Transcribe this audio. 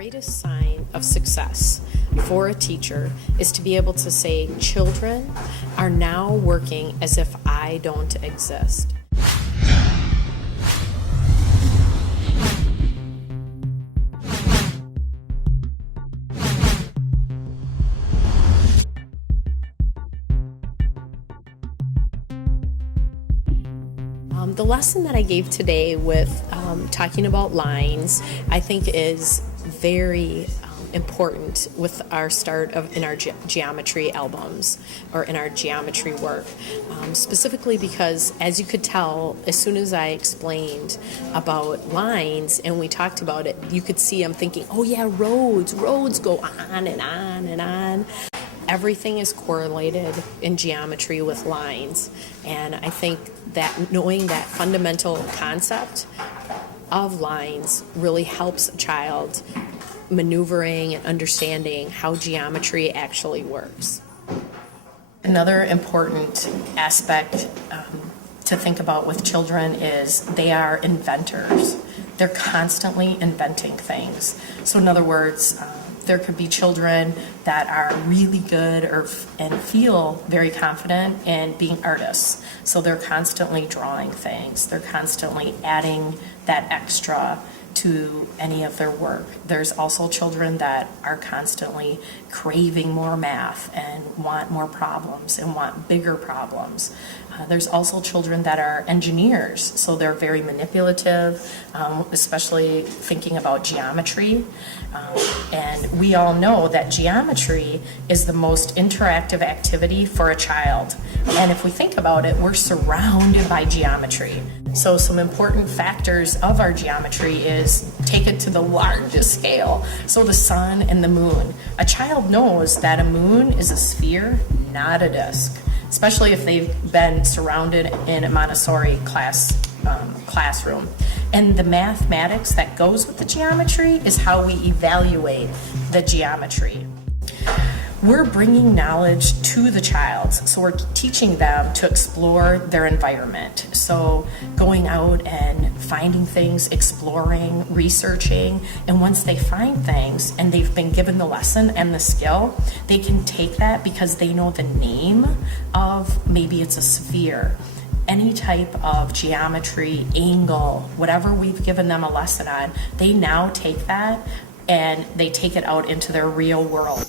greatest sign of success for a teacher is to be able to say, children are now working as if I don't exist. The lesson that I gave today with talking about lines, I think is very important with our start in our geometry albums or in our geometry work, specifically because, as you could tell, as soon as I explained about lines and we talked about it, you could see I'm thinking, oh yeah, roads go on and on and on. Everything is correlated in geometry with lines, and I think that knowing that fundamental concept of lines really helps a child maneuvering and understanding how geometry actually works. Another important aspect to think about with children is they are inventors. They're constantly inventing things. So in other words, there could be children that are really good and feel very confident in being artists. So they're constantly drawing things. They're constantly adding that extra to any of their work. There's also children that are constantly craving more math and want more problems and want bigger problems. There's also children that are engineers, so they're very manipulative, especially thinking about geometry. And we all know that geometry is the most interactive activity for a child. And if we think about it, we're surrounded by geometry. So some important factors of our geometry is take it to the largest scale. So the sun and the moon. A child knows that a moon is a sphere, not a disc, especially if they've been surrounded in a Montessori classroom. And the mathematics that goes with the geometry is how we evaluate the geometry. We're bringing knowledge to the child, so we're teaching them to explore their environment. So going out and finding things, exploring, researching, and once they find things and they've been given the lesson and the skill, they can take that because they know the name of, maybe it's a sphere, any type of geometry, angle, whatever we've given them a lesson on, they now take that and they take it out into their real world.